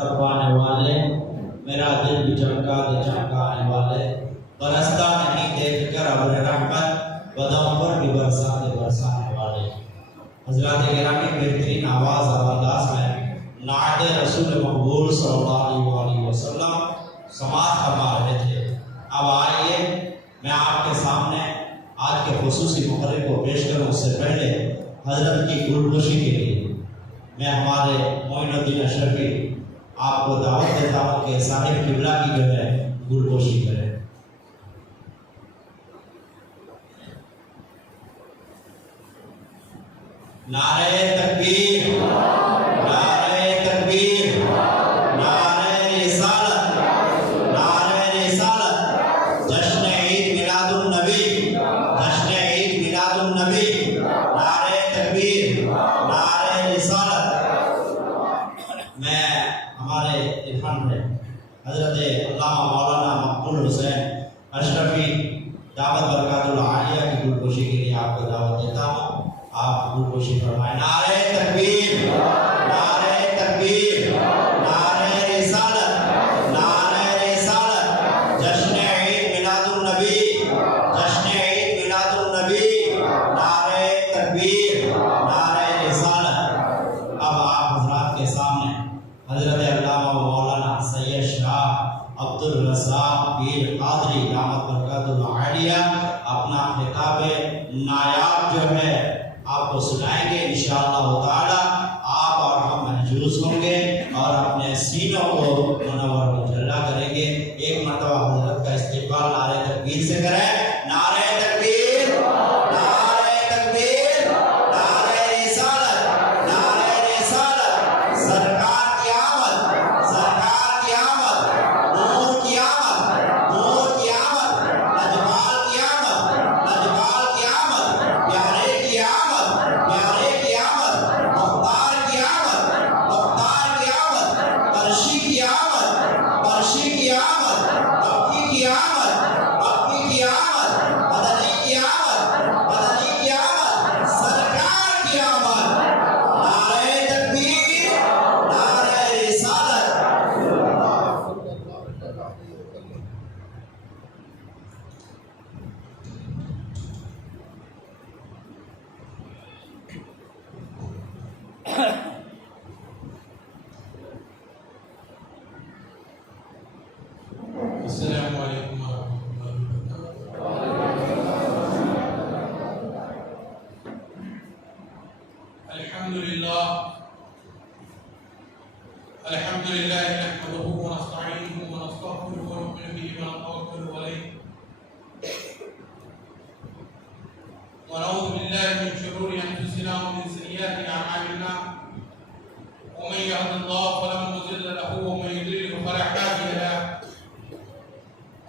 तपवाने वाले, मेरा दिल भी चमका दे चमकाने वाले, बरसता नहीं देख कर अब्र रहमत, बदम पर भी बरसाने वाले। हज़रात गिरामी बेहतरीन आवाज़ और अंदाज में नात रसूल मकबूल सल्लल्लाहु अलैहि वसल्लम समाअत फरमा रहे थे। अब आइए मैं आपके सामने आज के खुसूसी मुक़र्रर को पेश करूँ। उससे पहले हज़रत की गुलपोशी के लिए मैं हमारे मोइनुद्दीन अशरफी आपको दावत देता हूँ कि साहिब किबला की जो है गुलपोशी करें। नारे तकबीर, नारे तकबीर, नारे रिसालत, नारे रिसालत, जश्न ईद मिलादुन नबी, जश्न ईद मिलादुन नबी, नारे तकबीर, नारे रिसालत। मैं हमारे इरफान में हजरत अल्लामा मौलाना मकबूल हुसैन अशरफी दावत बरकातुल आलिया की गुलपोशी के लिए आपको दावत देता हूँ। आप गुलपोशी फरमाएं। नारे तकबीर, नारे तकबीर, नारे रिसालत, नारे रिसालत, जश्न ईद मिलादुन नबी, जश्न ईद मिलादुन नबी, नारे तकबीर, नारे रिसालत। अब आप हज़रात के सामने हज़रत अल्लामा मौलाना सैयद शाह अब्दुल रज़्ज़ाक़ पीर क़ादरी दामत बरकातुल आलिया अपना खिताब नायाब जो है आपको सुनाएंगे। इंशाअल्लाह ताला आप और हम महजूज होंगे और अपने सीनों को मुनव्वर मुजल्ला करेंगे। एक मरतबा हज़रत का इस्तिक़बाल नारे तकबीर से करें। नारे तकबीर, नारे तकबीर, नारे रिसालत, नारे रिसालत, सरकार की आमद, सरकार की आमद, नूर की आमद, नूर की आमद, लजपाल की आमद, लजपाल की आमद, प्यारे की आमद, प्यारे की आमद, मुख्तार की आमद, मुख्तार की आमद, परशी की आमद, परशी की आमद, मक्की की आमद, मक्की की आमद, मदनी की आमद, मदनी की आमद, सरकार की आमद। नारे तकबीर, नारे रिसालत। अस्सलामु अलैकुम वरहमतुल्लाहि वबरकातुहू। अल्हम्दुलिल्लाह, अल्हम्दुलिल्लाह नहमदुहू व नस्तईनुहु व नस्तगफिरुहु व नु'मिनु बिही व नतवक्कलु अलैहि व नऊज़ु बिल्लाहि मिन शुरूरि अंफुसिना व मिन सय्यिआति अअमालिना। वमन यहदिल्लाहु फला मुज़िल्ल लहु व मन युद्लिलहु फला हादिय लहु।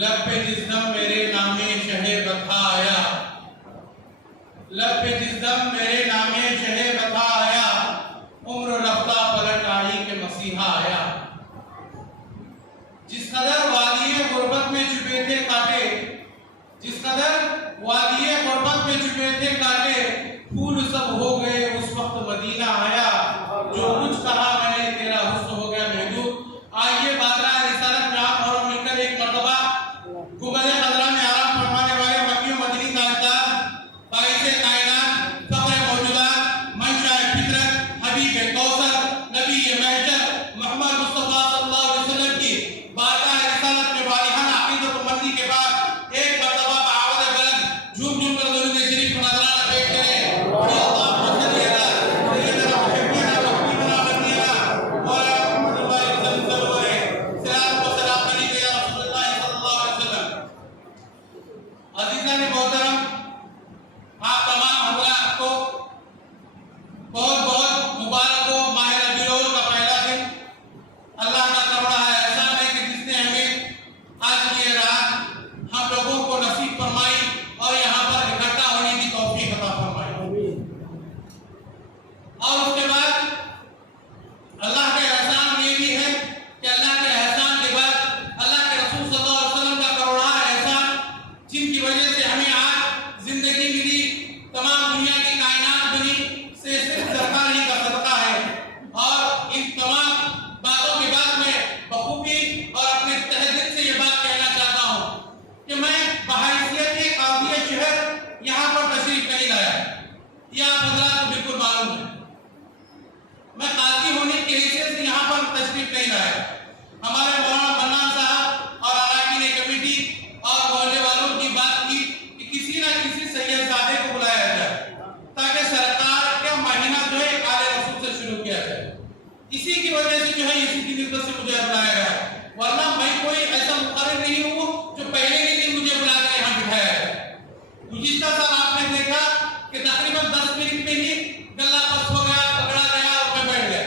लब पे जिस दम मेरे नामे शहे बता आया, लब पे जिस दम मेरे नामे शहे बता आया, उम्र रफ्ता पलट आई के मसीहा आया। जिस कदर वादिये गुर्बत में छुपे थे कांटे, जिस कदर वादिये गुर्बत में छुपे थे आपको बहुत बहुत मुबारक हो। माह रबीउल अव्वल का पहला दिन अल्लाह का करुणा है, एहसान है कि जिसने हमें आज की ये रात हम लोगों को नसीब फरमाई और यहाँ पर इकट्ठा होने की तौफीक अता फरमाई। और उसके बाद अल्लाह के एहसान ये भी है कि अल्लाह के एहसान के बाद अल्लाह के रसूल सल्लल्लाहु अलैहि वसल्लम का करुणा एहसान, जिनकी वजह से हमें आज जिंदगी मिली, तमाम दुनिया की कायनात बनी, से सिर्फ सरकार ही का सदका है। और इन तमाम बातों के बाद मैं बखूबी और अपने तहे दिल से ये बात कहना चाहता हूँ कि मैं बहैसियत एक काज़ी शहर यहाँ पर तशरीफ नहीं लाया। यह आप हज़रात को बिल्कुल मालूम है, मैं काजी होने की हैसियत से यहाँ पर तशरीफ नहीं लाया। हमारे मौलाना मन्नान साहब और अराकीन कमेटी और मोहल्ले वालों की बात की कि किसी ना किसी सैयदजादे को बुलाया जाए ताकि सरकार का महीना जो है आले रसूल से शुरू किया जाए। इसी की वजह से जो है इसी की निस्बत से मुझे बुलाया गया, वरना मैं कोई ऐसा मुकर्रर नहीं हूँ जो पहले ही दिन मुझे बुलाकर यहाँ बिठाया जाए। गुज़िश्ता साल आपने देखा कि तकरीबन 10 मिनट में ही गला पस हो गया, पकड़ा गया और मैं बैठ गया।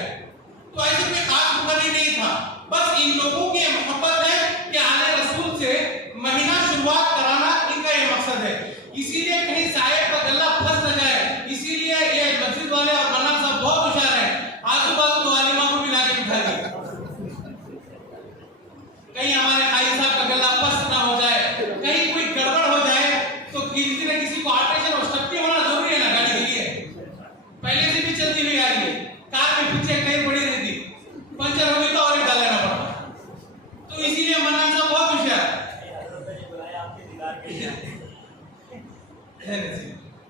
तो ऐसे कोई खास मुकर्रर नहीं था, बस इन लोगों की मोहब्बत है कि आले रसूल से महीना शुरुआत कराना इनका ये मकसद है। इसीलिए कहीं साहिब का गला फंस न जाए, इसीलिए ये मस्जिद वाले और मन्नान साहब बहुत होशियार हैं, आजू बाजू वालिमा को भी लाके बिठा दिया, कहीं हमारे काजी साहब का गला फंस ना हो जाए, कहीं कोई गड़बड़ हो जाए तो किसी न किसी को ऑपरेशन और शक्ति होना जरूरी है ना। गाड़ी के लिए पहले से भी चलती हुई आ रही है, कार में पीछे कहीं पड़ी रहती, पंचर हो गई तो और एक डाल लेना पड़ता। तो इसीलिए मन्नान साहब बहुत होशियार।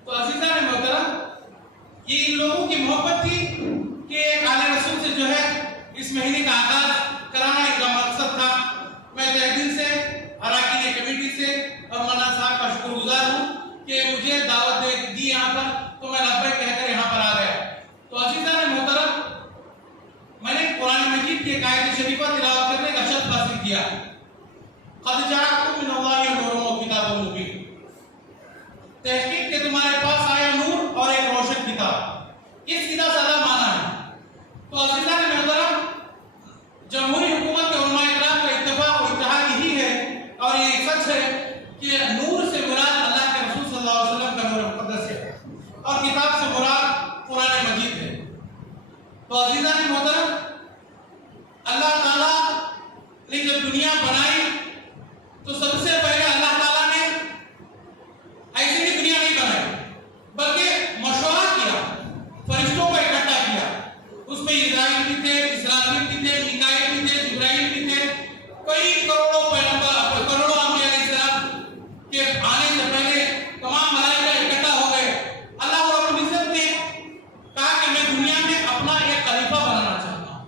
तो अज़ीज़ान मोहतरम, ये इन लोगों की मोहब्बत थी कि एक आले रसूल से जो है इस महीने का आगाज कराना इनका मकसद था। मैं तहे दिल से अराकीन कमेटी से और मन्नान साहब का शुक्रगुजार हूँ कि मुझे दावत दी यहाँ पर, तो मैं लब्बैक कहकर यहाँ पर आ गया। तो अज़ीज़ान मोहतरम, मैंने कुरान मजीद की एक आयत शरीफा तिलावत करने का शर्फ हासिल किया, क़द जाअकुम मिनल्लाहि नूरुन व किताबुम मुबीन, तहकीक के तुम्हारे पास आया नूर और एक रोशन किताब। इस किताब से ज्यादा माना है। तो अज़ीज़ान मोहतरम, जमहूरी हुकूमत के उलमा इकराम का इत्तेफाक और इत्तेहाद यही है और ये सच है कि नूर से मुराद अल्लाह के रसूल सल्लल्लाहु अलैहि वसल्लम का नूर मुक़द्दस है और किताब से मुराद कुरान मजीद है। तो अज़ीज़ान मोहतरम, अल्लाह ताला ने जब दुनिया बनाई तो सबसे पहले अल्लाह ताला ने ऐसे ही दुनिया नहीं बनाई, बल्कि मशवरा किया, फरिश्तों को इकट्ठा किया। उसमें इस्राइल भी थे, इसराफील भी थे, मिकाईल भी थे, जिब्राइल भी थे, कई करोड़ों पैगंबर, करोड़ों अंबिया अलैहिस्सलाम के आने से पहले तमाम मलाइका इकट्ठा हो गए। अल्लाह रब्बुल इज्जत ने कहा कि मैं दुनिया में अपना एक खलीफा बनाना चाहता हूँ,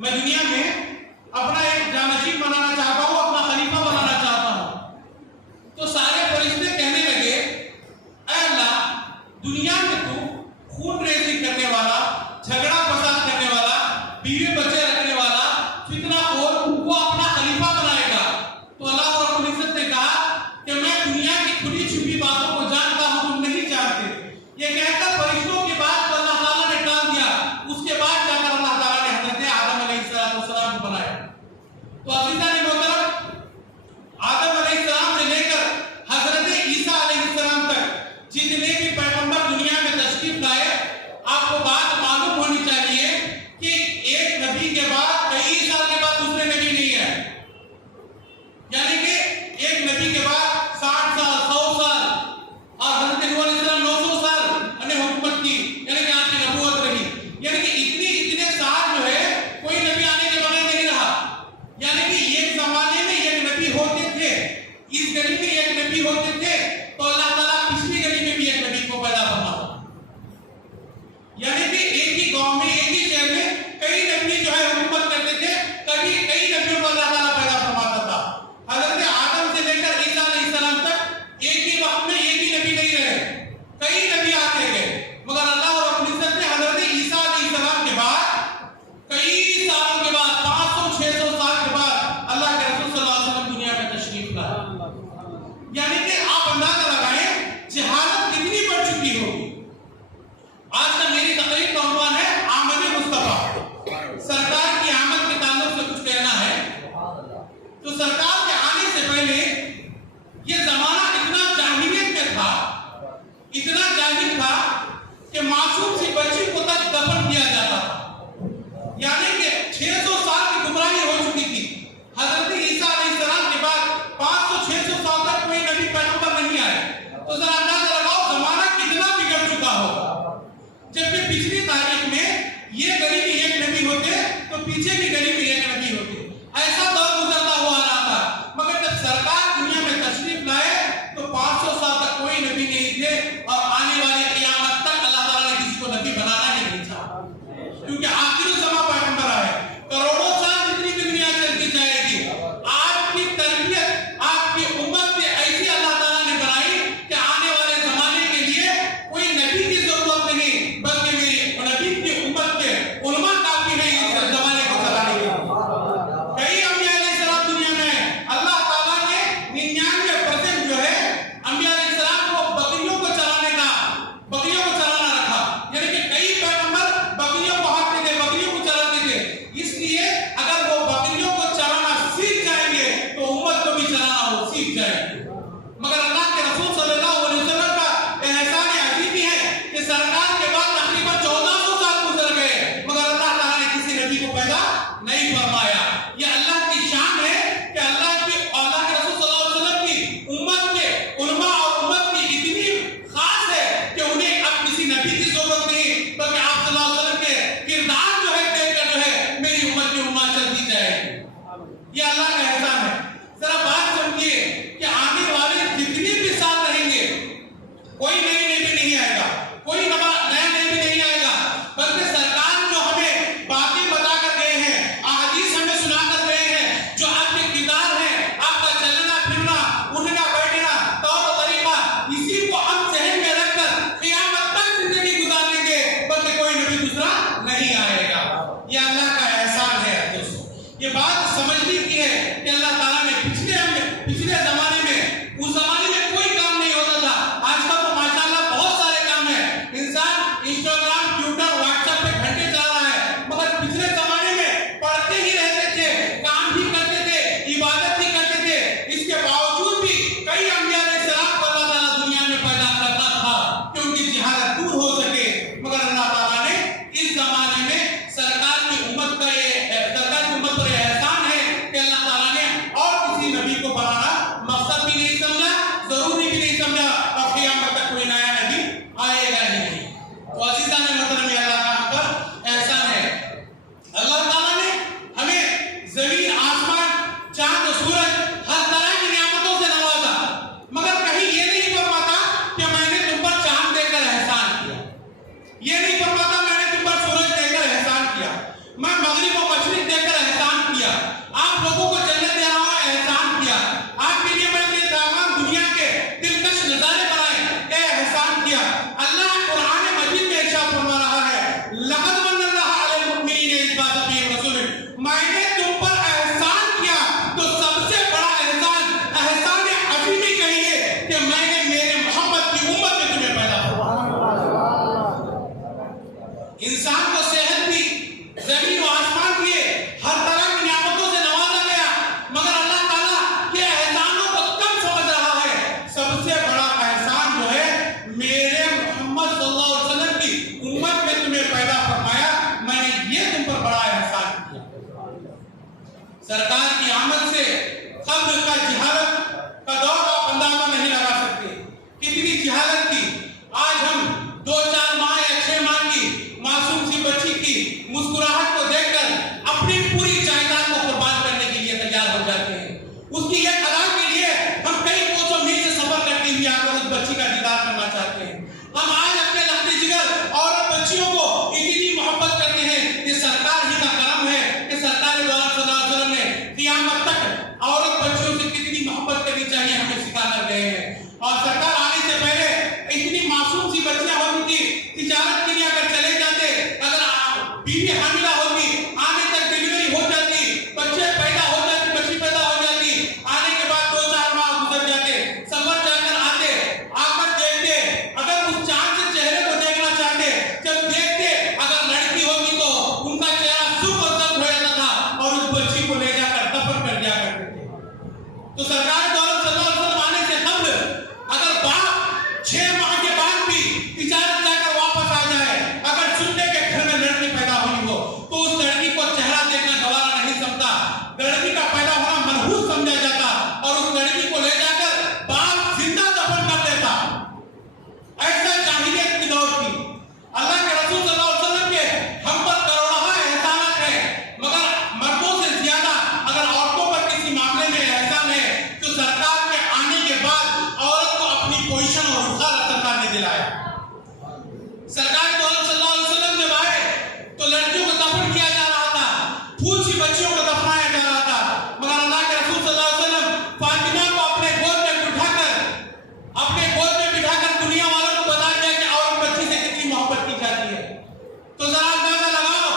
मैं दुनिया में अपना एक जानशीन बनाना चाहता हूँ, अपना खलीफा बनाना चाहता हूँ। तो सारे फरिश्ते कहने लगे, ऐ अल्लाह, दुनिया में तू खून रेज़ी करने वाला, झगड़ा फसाद करने वाला, बीवी बच्चे रखने वाला, फितनाखोर, वो अपना खलीफा बनाएगा। तो अल्लाह रब्बुल इज्जत ने कहा कि मैं दुनिया की खुली छुपी बातों को जानता हूँ, तुम नहीं जानते। ये कहकर फरिश्तों के बाद तो अल्लाह ताला ने टाल दिया, उसके बाद जाकर अल्लाह ताला ने हज़रत आदम अलैहिस्सलाम को बनाया। तो अज़ीज़ान मोहतरम, आदम अलैहिस्सलाम से लेकर हज़रत ईसा अलैहिस्सलाम तक जितने भी पैगंबर दुनिया में तशरीफ लाए, आपको बात मालूम होनी चाहिए कि एक नबी के बाद कई साल के बाद दूसरे नबी नहीं है। यानी कि एक नबी के बाद 60 साल, 100 साल और हज़रत नूह अलैहिस्सलाम 900 साल ने हुकूमत की, यानी कि आपकी नबूवत रही। यानी कि इतने साल जो है कोई नबी आने के बगैर नहीं रहा। यानी कि एक जमाने में एक नबी होते थे, इस गली में एक नबी होते थे, तो अल्लाह ताला पिछली गली में भी एक इतना जाहिल था कि मासूम सी बच्ची को तक दफन किया जाता था। यानी कि 600 साल की गुमराही हो चुकी थी। हजरत ईसा अलैहिस्सलाम के बाद 500-600 साल तक कोई नबी पैगंबर नहीं आए। तो जरा अंदाजा लगाओ जमाना कितना बिगड़ चुका होगा। जबकि पिछली तारीख में ये गली में एक नबी होते तो पीछे की गली में एक नबी होते। ऐसा दौर गुजरता हुआ रहा था। मगर जब सरकार दुनिया में तशरीफ लाए तो 500 साल तक कोई नबी नहीं थे और आने वाले क़यामत तक अल्लाह ताला ने किसी को नबी बनाना ही नहीं चाहा, क्योंकि आखिर ज़माना पैगंबर आए। करोड़ों साल जितनी भी दुनिया चलती जाएगी, आपकी तरबियत आपकी उम्मत से ऐसी अल्लाह ताला ने बनाई कि आने वाले जमाने के लिए कोई नबी की जरूरत नहीं, बल्कि मेरी नबी की उम्मत के उलमा काफी है इस जमाने को चलाने के। कई अंबिया अलैहिस्सलाम दुनिया में है। अल्लाह ताला ने 99% जो है अंबिया अलैहिस्सलाम को बकरियों को चलाना रखा। यानी कि कई पैगंबर बकरियों को हांकते थे, बकरियों को चलाते थे। इसलिए अगर वो बकरियों को चलाना सीख जाएंगे तो उम्मत को भी चलाना वो सीख जाएंगे। मगर अल्लाह के रसूल सल्लल्लाहु अलैहि वसल्लम का एहसान अजीब है कि सरकार के बाद तकरीबन 1400 साल गुजर गए, मगर अल्लाह ताला ने किसी नबी को पैदा नहीं फरमाया। ये अल्लाह की शान है कि अल्लाह के रसूल सल्लल्लाहु अलैहि वसल्लम की उम्मत के उलमा और उम्मत की इतनी खास है कि उन्हें अब किसी नबी की जरूरत नहीं, बल्कि आप सल्लल्लाहु अलैहि वसल्लम के किरदार जो है देखकर जो है मेरी उम्मत की उम्मत चलती जाएगी। ये अल्लाह का एहसान है। जरा बात समझिए कि आने वाले जितने भी साल रहेंगे कोई नई नबी नहीं आएगा, कोई नया नबी नहीं आएगा, बल्कि सरकार जो हमें बातें बता कर गए हैं, अहादीस हमें सुना कर गए हैं, जो आपके किरदार है, आपका चलना फिरना, उठना बैठना, तौर तरीका, इसी को हम जहन में रखकर क़यामत तक जिंदगी गुजार लेंगे, बल्कि कोई नबी दूसरा नहीं आएगा। ये अल्लाह का एहसान है दोस्तों। ये बात समझने की है कि अल्लाह ताला ने पिछले जमाने में, उस जमाने में कोई काम नहीं होता था। आजकल तो माशाल्लाह बहुत सारे काम है। इंसान इंस्टाग्राम, ट्विटर, व्हाट्सएप पे घंटे चला रहा है, मगर पिछले जमाने में पढ़ते ही रहते थे, काम भी करते थे, इबादत भी करते थे। इसके बावजूद भी कई अंबिया अलैहिस्सलाम को अल्लाह ताला दुनिया में पैदा करता था कि उनकी जिहालत दूर हो सके। मगर अल्लाह ताला ने इस जमाने में सरकार की उम्मत पर एहसान है कि अल्लाह ताला ने और किसी नबी को बनाना मकसद भी नहीं समझा, जरूरी भी नहीं समझा, और क़यामत तक कोई नया नबी आएगा ही नहीं। तो अज़ीज़ान मोहतरम, अल्लाह का हम पर एहसान है। अल्लाह ताला ने हमें जमीन, आसमान, चांद, सूरज, हर तरह की नियामतों से नवाजा, मगर कहीं ये नहीं फरमाता कि मैंने तुम पर चांद देकर एहसान किया, ये नहीं फरमाता मैंने तुम पर सूरज देकर एहसान किया, मैं मगरिब और मशरिक देकर एहसान किया, आप लोगों को जन्नत दे रहा हूं एहसान किया, आपके लिए मैंने तमाम दुनिया के दिलकश नजारे बनाए एहसान किया। अल्लाह कुरान मजीद में इरशाद फरमा रहा है, लक़द मन्नल्लाहु अलल मुमिनीना इज़ बअसा फ़ीहिम रसूलन, मैंने तुम पर एहसान किया तो सबसे बड़ा एहसान अज़ीम कहिए कि मैंने मेरे मोहम्मद की उम्मत में तुम्हें पैदा किया। इंसान को सेहत भी, जमीन और आसमान दिए, हर तरह की नियामतों से नवाजा गया, मगर अल्लाह ताला के एहसानों को कम समझ रहा है। सबसे बड़ा एहसान जो है मेरे मोहम्मद सल्लल्लाहु अलैहि वसल्लम की उम्मत में तुम्हें पैदा फरमाया, मैंने ये तुम पर बड़ा एहसान किया। सरकार की आमद से कब्र का जिहालत का दौर आप अंदाजा नहीं लगा सकते, कितनी जिहालत थी। आज हम 2-4 माह या 6 माह की मासूम सी बच्ची की मुस्कुराहट को देखकर अपनी पूरी जायदाद को कुर्बान करने के लिए तैयार हो जाते हैं। उसकी एक अदा के लिए हम कई कोसों मील से सफर करते हुए आकर उस बच्ची का दीदार करना चाहते हैं। हम आज अपने लहते जिगर और बच्चियों को इतनी मोहब्बत करते हैं। ये सरकार ही का करम है कि सरकार सल्लल्लाहु अलैहि वसल्लम ने क़यामत तक औरत बच्चियों से कितनी मोहब्बत करनी चाहिए हमें सरकार दो सल्लल्लाहु अलैहि वसल्लम जब आए तो लड़कियों को दफन किया जा रहा था, फूल सी बच्चियों को दफनाया जा रहा था, मगर अल्लाह के रसूल सल्लल्लाहु अलैहि वसल्लम फातिमा को अपने गोद में बिठाकर दुनिया वालों को बता दिया कि औरत बच्ची से कितनी मोहब्बत की जाती है। तो जरा अंदाजा लगाओ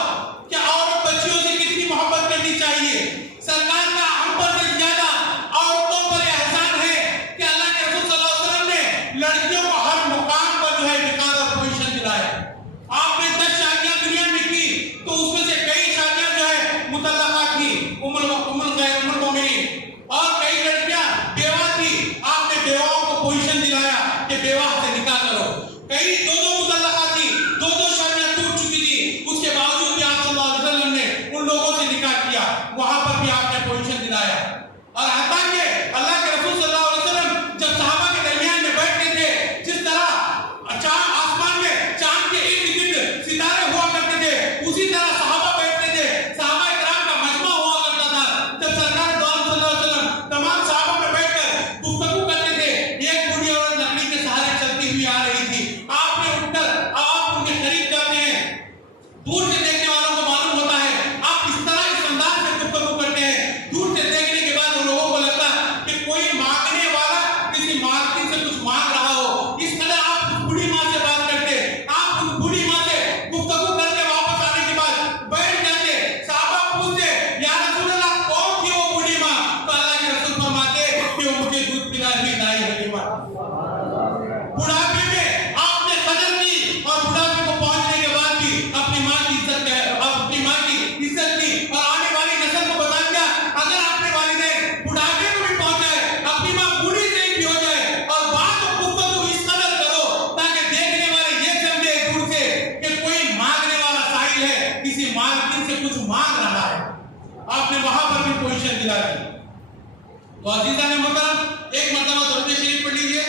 कि औरत बच्चियों से कितनी मोहब्बत करनी चाहिए। सरकार का हम पर से ज्यादा औरतों पर एहसान है कि अल्लाह के रसूल सल्लल्लाहु अलैहि वसल्लम ने लड़कियों को हर मुकाम पर जो है विकार और पोजीशन दिलाया। आपने 10 शादियां दुनिया में की तो उसमें से कई शादियां जो है मुतल्लका थी, उम्मुल मोमिनीन, और कई लड़कियां बेवा थी। आपने बेवाओं को पोजीशन दिलाया कि बेवा से निकाह करो। कई दो मुतल्लका थी, 2 शादियां टूट चुकी थी, उसके बावजूद भी आप सल्लल्लाहु अलैहि वसल्लम ने उन लोगों से निकाह किया, वहां पर भी आपने पोजीशन दिलाया। और हत्ता कि अल्लाह के रसूल सल्लल्लाहु अलैहि वसल्लम जब सहाबा के दरमियान में बैठते थे, जिस तरह चांद आसमान में चांद के इर्द गिर्द सितारे हुआ करते थे, उसी तरह सहाबा बैठते थे, सहाबा इकराम का मजमा हुआ करता था। जब सरकार दो सल्लल्लाहु अलैहि वसल्लम तमाम सहाबा में बैठकर गुफ्तगू करते थे, एक बूढ़ी औरत लकड़ी के सहारे चलती हुई आ रही थी। आपने उठकर आप उनके करीब जाते हैं, दूर से देखने वालों को मालूम होता है आप इस तरह इस अंदाज से गुफ्तगू करते हैं। दूर से देखने के बाद उन लोगों को लगता कि कोई मांगने वाला किसी मालकिन से कुछ मांग रहा हो। इस तरह आप उस बूढ़ी माँ से बात करते, आप उस बूढ़ी माँ से गुफ्तगू करके वापस आने के बाद बैठ जाते। साहबा पूछते, या रसूल अल्लाह कौन थी वो बूढ़ी माँ? तो अल्लाह के रसूल फरमाते कि वो मुझे दूध पिला रही दाई हलीमा। बुढ़ापे में आपने कदर की और बुढ़ापे को पहुंचने के बाद भी अपनी माँ की इज्जत की और आने वाली नस्ल को बता दिया, अगर अपने वालिदैन बुढ़ापे में भी पहुंच जाए, अपनी माँ बूढ़ी से भी हो जाए, और बात को गुफ्तगू इस कदर करो ताकि देखने वाले ये समझे दूर से कि कोई मांगने वाला साहिल है, किसी मालकिन से कुछ मांग रहा है। आपने वहां पर भी पोजीशन दिला दी। तो अजीजा ने मुहतरम, एक मरतबा दरूद शरीफ पढ़ लीजिए।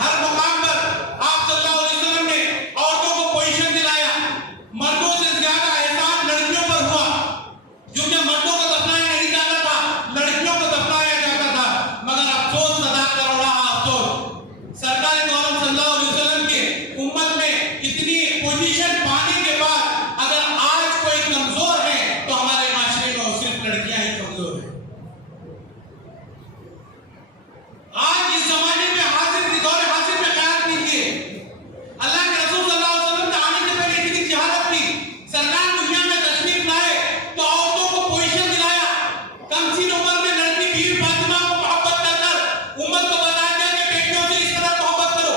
हर मुकाम पर आप सल्लल्लाहु अलैहि वसल्लम ने औरतों को पोजीशन दिलाया। मर्दों से ज्यादा एहसान लड़कियों पर हुआ, क्योंकि मर्दों को दफनाया नहीं जाता था, लड़कियों को दफनाया जाता था। मगर अफसोस सदा करोड़ा अफसोस, सरकार दो आलम सल्लल्लाहु अलैहि वसल्लम के उम्मत में इतनी पोजीशन पाने के बाद अगर आज कोई कमजोर है तो हमारे माशरे में सिर्फ लड़कियां ही कमजोर हैं। आज इस जमाने में दौर हासिल में ख्याल कीजिए, अल्लाह के रसूल सल्लल्लाहु अलैहि वसल्लम के आने से पहले इतनी जिहादत थी। सरकार दुनिया में तशरीफ लाए तो औरतों को पोजीशन दिलाया। कम सी उम्र में लड़की बीवी फातिमा को मोहब्बत कर उम्मत को बता दिया कि बेटियों से इस तरह मोहब्बत करो।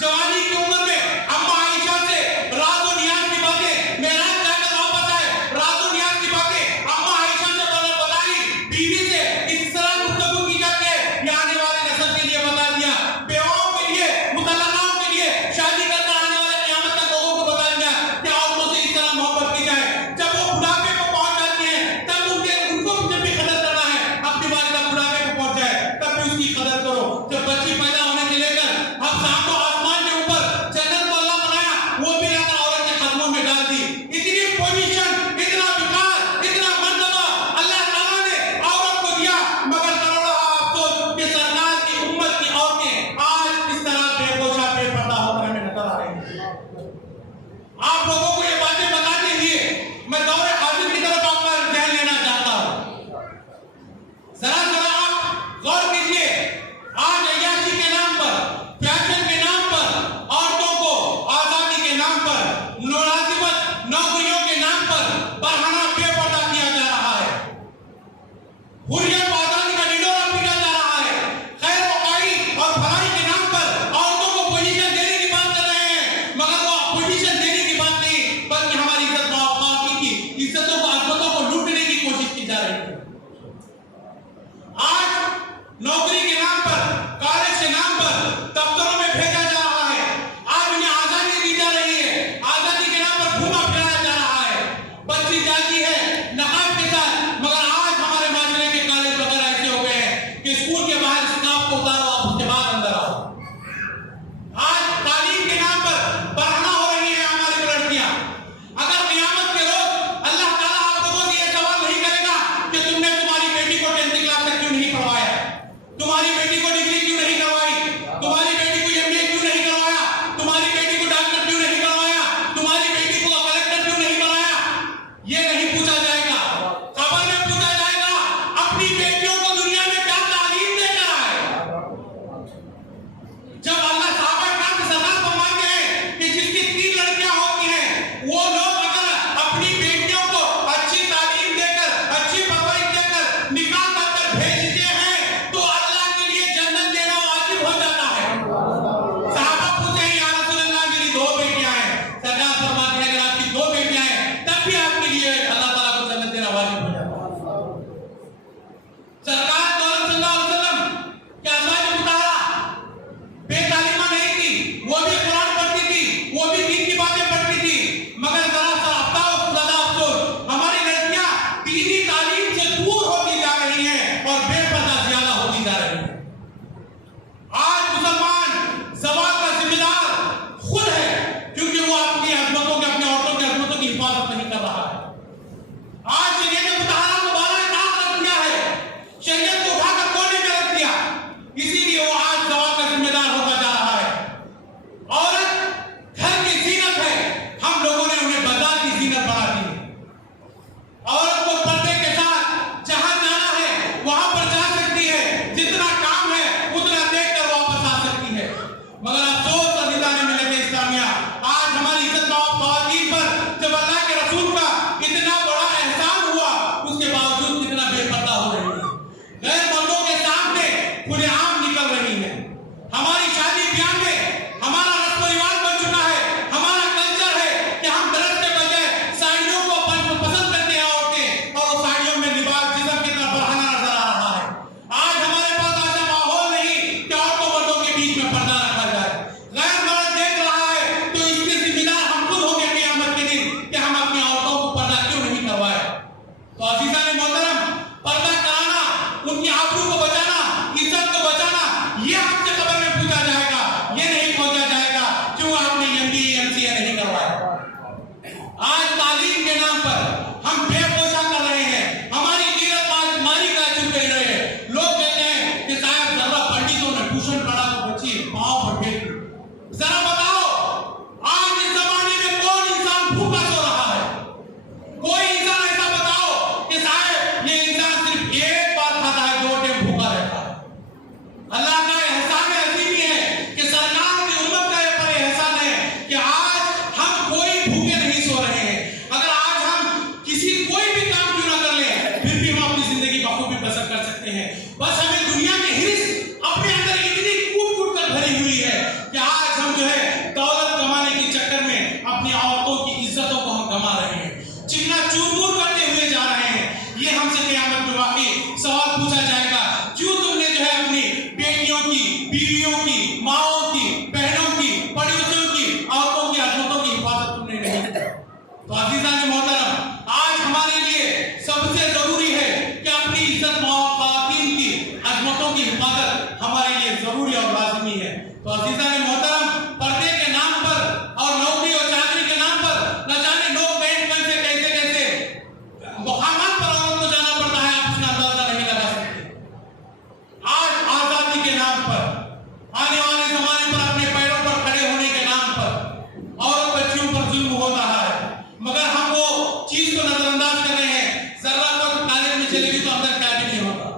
जवानी की उम्र में अम्मा आयशा से राज और नियाज की बातें, मेराज जाकर वापस आए, राज और नियाज की बातें अम्मा आयशा से बताई, बीवी से इस तरह गुफ्तगू की जाती है, ये आने वाले नस्ल के लिए बता दिया, बेवाओं के लिए, मुतल्लकाओं के लिए, शादी करकर आने वाले क़यामत तक लोगों को बता दिया कि औरतों से इस तरह मोहब्बत की जाए। जब वो बुढ़ापे को पहुंच जाती है तब उनको जब भी कदर करना है, अपनी बात जब बुढ़ापे को पहुंच जाए तब भी उसकी कदर करो। जब बच्ची पैदा होने से लेकर अब सातों आसमान के ऊपर जन्नत को अल्लाह बनाया, वो भी लाकर औरत के कदमों में डाल दी। इतनी पोजीशन, इतना विकार, इतना मर्तबा अल्लाह ताला ने औरत को दिया, मगर करोड़ा अफसोस कि सरकार की उम्मत की औरतें आज इस तरह बेपोशा बेपर्दा होकर हमें नजर आ रही हैं। आप लोगों को ये बातें बताते हुए मैं दौरे हाजिर की तरफ आपका ध्यान लेना चाहता हूं। जरा आप गौर कीजिए, आज अय्याशी के नाम पर, फैशन के नाम पर, औरतों को आजादी के नाम पर, मुलाजिमत नौकरियों के नाम पर बरहाना बेपर्दा किया जा रहा है। हुर्रियत आजादी का ढिंढोरा पीटा जा रहा है। खैर वफाई और भलाई के नाम पर औरतों को पोजीशन देने की बात कर रहे हैं, मगर वो पोजीशन देने की बात नहीं, बल्कि हमारी इज्जत की इज्जतों को, अजमतों को लूटने की कोशिश की जा रही है। आज नौकरी के नाम पर, कॉलेज के नाम पर दफ्तरों में भेजा जा रहा है। आज उन्हें आजादी दी जा रही है, आजादी के नाम पर घूमा फिराया जा रहा है। बच्ची जाती है नकाब के साथ, मगर आज हमारे माशरे के कॉलेज वगैरह ऐसे हो गए हैं कि स्कूल के बाहर स्कार्फ को उतारो, आप उसके बाद अंदर आओ। आज तालीम के नाम पर बरहना हो रही है हमारी लड़कियां। अगर क़यामत के रोज अल्लाह ताला आप लोगों से ये सवाल नहीं करेगा कि तुमने तुम्हारी बेटी को 10th क्लास तक क्यों नहीं पढ़वाया, तुम्हारी बेटी को डिग्री क्यों नहीं करवाई, तुम्हारी बेटी को एमबीए क्यों नहीं करवाया, तुम्हारी बेटी को डॉक्टर क्यों नहीं करवाया, तुम्हारी बेटी को कलेक्टर क्यों नहीं बनाया, ये नहीं पूछा जाएगा। खबर में पूछा जाएगा अपनी बेटियों को दुनिया में क्या तालीम देकर आए। जब अल्लाह साहब का सदा फरमाते हैं कि जिसकी 3 लड़कियां होती हैं, वो लोग अगर अपनी बेटियों को अच्छी तालीम देकर, अच्छी परवरिश देकर निकाह कर भेजते हैं तो अल्लाह के लिए जन्नत देना वाजिब हो जाता है। साहबा पूछे या रसूल अल्लाह, मेरी 2 बेटियां हैं। सरकार फरमाते हैं अगर आपकी 2 बेटियां हैं तब भी आपके लिए अल्लाह ताला को जन्नत देना वाजिब हो जाता है। सरकार सल्लल्लाहु अलैहि वसल्लम क्या अज़वाज मुताहरा बेतालीमा नहीं थी, वो भी कुरान पढ़ती थी, वो भी दीन की बातें पढ़ती थी, मगर जरा सा अफसोस हमारी लड़कियां दीनी तालीम से दूर होती जा रही हैं और बेपर्दा ज्यादा होती जा रही हैं। आज मुसलमान ज़वाज का जिम्मेदार खुद है, क्योंकि वो अपनी अजमतों के, अपने औरतों की अजमतों की हिफाजत नहीं कर रहा है। आज शरीयत मुताहरा को बाला-ए-ताक रख दिया है, शरीयत को उठाकर कोने में रख दिया, इसीलिए वो आज ज़वाज का जिम्मेदार होता जा रहा है। औरत घर की जीनत है, हम लोगों ने उन्हें बाजार की जीनत बना दी है। औरत को पर्दे के साथ जहां जाना है वहां पर जा सकती है, जितना काम है उतना देखकर वापस आ सकती है। मगर अफसोस और निदान मिलत इस्लामिया, आज हमारी इज्जत ख़वातीन पर जब अल्लाह के रसूल का इतना बड़ा एहसान हुआ, उसके बावजूद कितना बेपर्दा हो रही है, गैर मर्दों के सामने खुलेआम निकल रही है। हमारी शादी ब्याह में हमारा रस्म रिवाज बन चुका है, हमारा कल्चर है कि हम दर्द के बजाय साड़ियों को पसंद करते हैं औरतें, और उस साड़ियों में लिबास जिस्म की तरफ बढ़ाना नजर आ रहा है। आज हमारे पास ऐसा माहौल नहीं कि औरतों मर्दों के बीच में पर्दा रखा जाए। गैर मर्द देख रहा है तो इसके जिम्मेदार हम खुद होंगे क़यामत के दिन कि हम अपनी औरतों को पर्दा क्यों नहीं करवाए। तो अज़ीज़ान मोहतरम, पर्दा कराना, उनकी आबरू को बचाना, इज्जत को बचाना, ये आपसे खबर में पूछा जाएगा, ये नहीं पूछा जाएगा क्यों आपने एमबीए एमसीए नहीं करवाया। आज तालीम के नाम पर हम बेपोशा कर रहे हैं, हमारी कीरत आज मारी का चुप रही है। लोग कहते हैं कि साहब जरा पंडितों ने ट्यूशन पढ़ा तो बच्ची पाँव पर फेंक दी। जरा बताओ, आज इस जमाने में कौन इंसान भूखा सो रहा है? कोई इंसान ऐसा बताओ कि साहब ये इंसान सिर्फ एक बार खाता है, 2 टाइम भूखा रहता है। अल्लाह का एहसान अजीम है कि सरकार की उम्मत का ये बड़ा एहसान है कि आज हम कोई भूखे नहीं सो रहे हैं। अगर आज हम कोई भी काम क्यों ना कर लें, फिर भी हम अपनी जिंदगी बखूबी बसर कर सकते हैं। बस हमें दुनिया की हिर्स अपने अंदर इतनी कूट-कूट कर भरी हुई है कि आज हम जो है दौलत कमाने के चक्कर में अपनी औरतों की इज्जतों को हम गंवा रहे हैं, चिकना चूर-मूर करते हुए जा रहे हैं। ये हमसे क़यामत में वाकई सवाल पूछा जाएगा, क्यों तुमने जो है अपनी बेटियों की, बीवियों की, माओं की, बहनों की, पड़ोसियों की, औरतों की अजमतों की हिफाजत तुमने नहीं की। तो अज़ीज़ान मोहतरम, आज हमारे लिए सबसे जरूरी है कि अपनी इज्जत ख़वातीन की अजमतों की हिफाजत हमारे लिए जरूरी और लाज़मी है। तो अज़ीज़ान मोहतरम, पर्दे के नाम पर और नौकरी और चाकरी के नाम पर न जाने लोग कैसे कैसे मुकामात पर औरत को जाना पड़ता है, आप उसका अंदाजा नहीं लगा सकते। आज आजादी के नाम पर, आने वाले जमाने पर अपने पैरों पर खड़े होने के नाम पर औरत बच्चियों पर जुल्म हो रहा है, मगर हम वो चीज को नजरअंदाज कर रहे हैं। जरा वक्त कॉलेज में चलेगी तो अंदर क्या भी नहीं होता।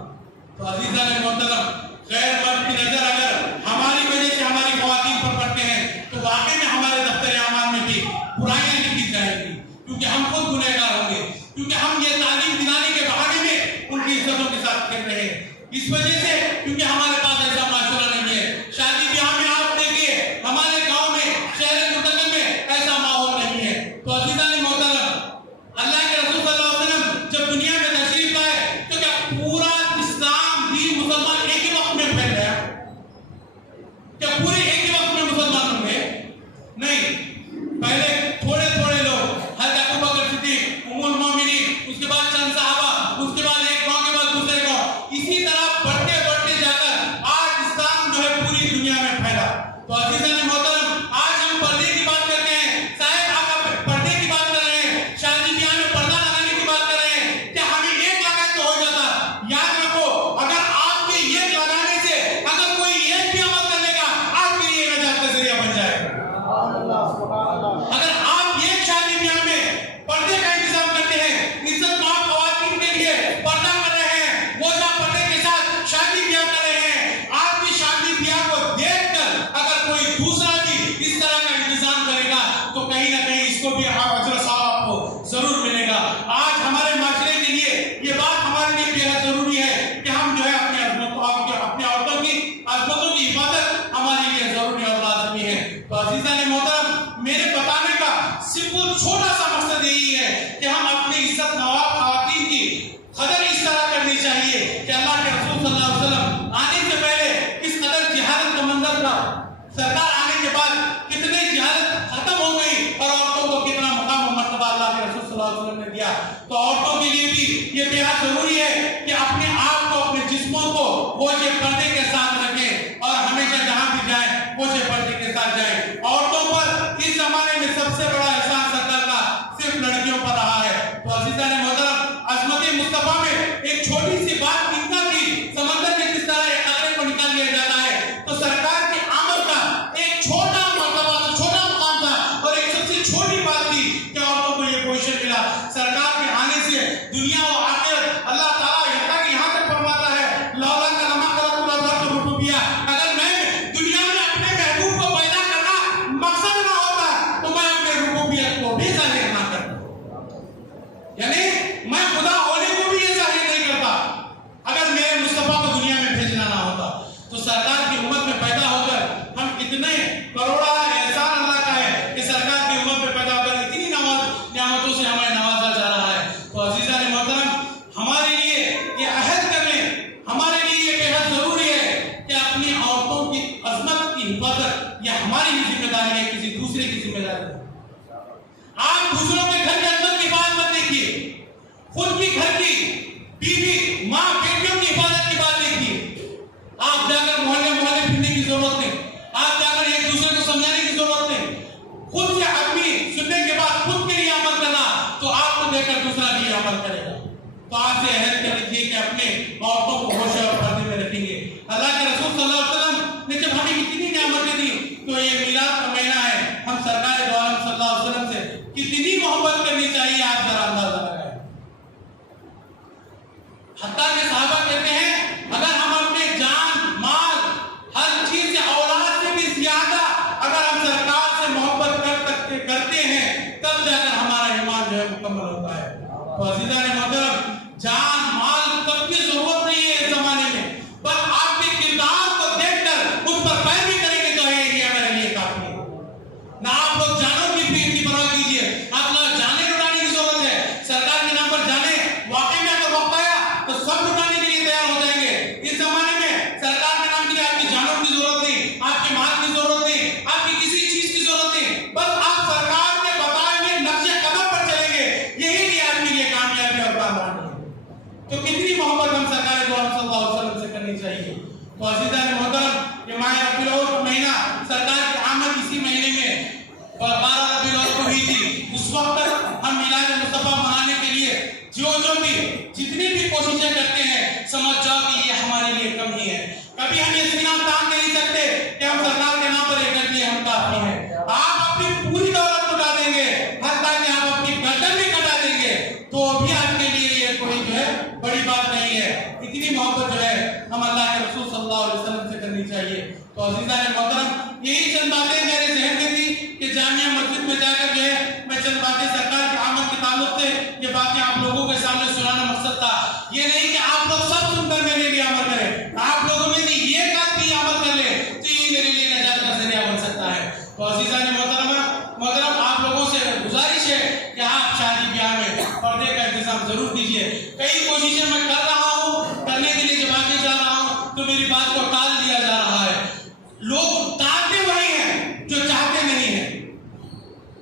तो अज़ीज़ान मोहतरम, गैर मर्द की नजर अगर हमारी वजह से हमारी ख़वातीन पर पड़ते हैं तो वाकई में हमारे दफ्तर आमान में भी बुराइयां लिखी जाएंगी, क्योंकि हम खुद गुनहगार होंगे, क्योंकि हम ये तालीम दिलाने के बहाने में उनकी इज्जतों के साथ खेल रहे हैं। इस वजह से क्योंकि हमारे पास ऐसा माशरा नहीं है। शादी ब्याह में आप देखिए, हमारे गांव में, शहर मुंतकिल में ऐसा माहौल नहीं है। तो अज़ीज़ान मोहतरम, अल्लाह के रसूल सल्लल्लाहु अलैहि वसल्लम जब दुनिया में तशरीफ लाए तो क्या पूरा इस्लाम भी मुसलमान एक ही वक्त में फैल गया? क्या पूरे एक ही वक्त में मुसलमान होंगे? नहीं, पहले थोड़े थोड़े लोग, हज़रत अबू बकर सिद्दीक़, उम्मुल मोमिनीन, उसके बाद चंद साहबा, उसके बाद एक गांव के बाद दूसरे गांव, इसी तरह बढ़ते बढ़ते जाकर आज इस्लाम जो है पूरी दुनिया में फैला। तो अज़ीज़ान मोहतरम, आज हम पर्दे की बात करते हैं, शायद आप पर्दे की बात कर रहे हैं, शादी ब्याह में पर्दा लगाने की बात कर रहे हैं, क्या हमें एक लगाए तो हो जाता? याद रखो, अगर आपके एक लगाने सरकार आने के बाद कितनी जहालत खत्म हो गई और औरतों को कितना मुकाम और मर्तबा अल्लाह के रसूल सल्लल्लाहु अलैहि वसल्लम ने दिया। तो औरतों के लिए भी ये बेहद जरूरी है कि अपने आप को, अपने जिस्मों को पोछे पर्दे के साथ रखें और हमेशा जहां भी जाए पोछे पर्दे के साथ जाए। औरतों पर इस जमाने में सबसे बड़ा एहसान सरकार का सिर्फ लड़कियों पर रहा है। तो अज़ीज़ान मोहतरम, अज़मत मुस्तफा में एक छोटी सी बात कितना थी, समंदर के किस तरह एक कतरे को निकाल लिया जाता है। तो सरकार की आमद का एक छोटा मर्तबा, छोटा मुकाम था और एक सबसे छोटी बात थी कि औरतों को ये पोजीशन मिला। सरकार के आने से दुनिया और आखिरत अल्लाह ताला यहाँ तक फरमाता है, लौला कलमा कलकुल अज़र रुबिया, अगर मैं दुनिया में अपने महबूब को पैदा करना मकसद ना होता तो मैं अपने रुबूबियत को भी जाहिर ना करता, यानी मैं खुदा होने को भी ये जाहिर नहीं करता अगर मेरे मुस्तफा को दुनिया में भेजना ना होता। तो सरकार की उम्मत में पैदा होकर हम कितने करोड़ा एहसान अल्लाह का है कि सरकार की उम्मत में पैदा होकर इतनी नियामतों से हमें नवाजा जा रहा है। तो अज़ीज़ान मोहतरम, हमारे लिए ये अहद करने, हमारे लिए ये बेहद जरूरी है कि अपनी औरतों की अजमत की हिफाजत ये हमारी ही जिम्मेदारी है, किसी दूसरे की जिम्मेदारी नहीं। आप दूसरों के घर के अजमत की बात मत देखिए, खुद की घर की बीवी, माँ, बेटियों की हिफाजत की बात देखिए। आप जाकर मोहल्ले मोहल्ले फिरने की जरूरत नहीं, आप जाकर एक दूसरे को समझाने की जरूरत नहीं। खुद से आदमी सुनने के बाद खुद के लिए अमल करना, तो आपको देखकर दूसरा भी अमल करेगा। तो आज से अहद कर लीजिए कि अपने औरतों को होश और पर्दे में रखेंगे। अल्लाह के रसूल सल्लल्लाहु अलैहि वसल्लम ने जब हमें इतनी नियामतें दी, तो ये मिलाद का महीना है, हम सरकार दो आलम सल्लल्लाहु अलैहि वसल्लम से कितनी मोहब्बत करनी चाहिए, आप जरा अंदाजा लगाएं। हत्ता के सहाबा कहते हैं, अगर हम अपने जान, माल, हर चीज से, औलाद से भी ज्यादा अगर हम सरकार से मोहब्बत करते हैं, तब जाकर हमारा ईमान जो है मुकम्मल होता है। तो अज़ीज़ान मोहतरम, जान, माल सबकी जरूरत नहीं है इस जमाने में, पर आपके किरदार को देखकर उस पर पैरवी करेंगे तो ये एरिया मेरे लिए काफी है। ना आप लोग जानों की परवाह कीजिए, आप लोग जाने लुटाने की जरूरत है। सरकार के नाम पर जाने वाकई में अगर वक्त आया तो सब लुटाने के लिए तैयार हो जाएंगे। इस जमाने में सरकार के नाम के लिए आपकी जानों की जरूरत नहीं, आपके माल की जरूरत नहीं, आपकी किसी चीज की जरूरत नहीं, बस आप सरकार के बताए हुए नक्शे कदम पर चलेंगे, यही लिए आपके लिए कामयाबी और कामरानी है। तो कितनी मोहब्बत हम सरकार दो आलम सल्लल्लाहु अलैहि वसल्लम से करनी चाहिए। तो अज़ीज़ान मोहतरम, ये माह रबीउल अव्वल महीना, सरकार की आमद इसी महीने में 12 रबीउल अव्वल को हुई थी। उस वक्त हम मिलाद मुस्तफा मनाने के लिए जो भी जितनी भी कोशिशें करते हैं, समझ जाओ कि ये हमारे लिए कम ही है। कभी हम ये इत्मीनान तान नहीं सकते कि हम सरकार के नाम पर एक दिए हम काफी हैं। आप अपनी पूरी दौलत लुटा देंगे, हत्ता कि आप अपनी गर्दन भी कटा देंगे, तो भी आपके लिए ये कोई जो है बड़ी बात नहीं है। इतनी मोहब्बत जो है हम अल्लाह के रसूल सल्लल्लाहु अलैहि वसल्लम से करनी चाहिए। तो अज़ीज़ान मोहतरम, यही चंद बातें मेरे ज़हन में थी कि जामिया मस्जिद में जाकर जो है मैं चंद बातें सरकार की आमद के ताल्लुक से ये बातें आप लोगों के सामने सुनाना मकसद था। ये नहीं कि आप लोग सब सुनकर मेरे लिए अमल करें, आप लोगों में भी ये बात भी अमल कर ले तो ये मेरे लिए नजात का जरिया बन सकता है। तो अज़ीज़ान मोहतरम, आप लोगों से गुजारिश है कि आप शादी ब्याह में पर्दे का इंतजाम जरूर कीजिए। कई कोशिशें मैं कर रहा हूँ, करने के लिए जब आगे जा रहा हूँ तो मेरी बात को टाल दिया जा रहा है। लोग टालते वही हैं जो चाहते नहीं है।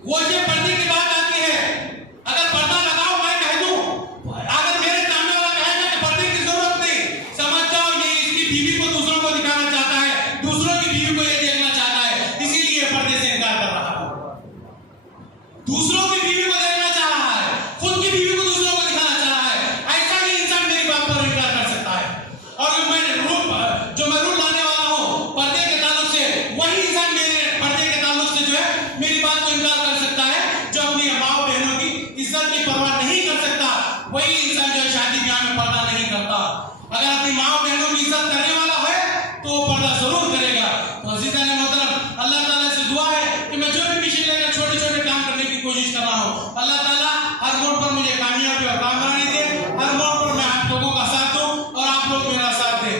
वो जो पर्दे की बात आती है, अगर पर्दा लगाओ मैं कह दूं, अगर मेरे सामने वाला कहेगा कि पर्दे की जरूरत नहीं, समझ जाओ ये इसकी बीवी को दूसरों को दिखाना चाहता है, दूसरों की बीवी को ये देखना चाहता है, इसीलिए पर्दे से इनकार कर रहा है। दूसरों की बीवी को देखना चाह रहा है, खुद की बीवी को दूसरों को दिखाना चाह रहा है। ऐसा ही इंसान मेरी बात पर इनकार कर सकता है। और जो मैं रूल लाने वाला हूँ पर्दे के ताल्लुक से, वही इंसान मेरे पर्दे के ताल्लुक से जो है मेरी बात को इनकार कर सकता है। जो अपनी माँ बहनों की इज्जत की परवाह नहीं कर सकता, वही इंसान जो है शादी ब्याह में पर्दा नहीं करता। अगर अपनी माँ बहनों की इज्जत करने वाला है तो वो पर्दा जरूर करेगा। तो अज़ीज़ान मोहतरम, अल्लाह ताला से दुआ है कि मैं जो भी मिशन लेकर छोटे छोटे काम करने की कोशिश कर रहा हूँ, अल्लाह ताला हर मोड़ पर मुझे कामयाबी और कामरानी दे, हर मोड़ पर मैं आप लोगों का साथ दूं और आप लोग मेरा साथ दें।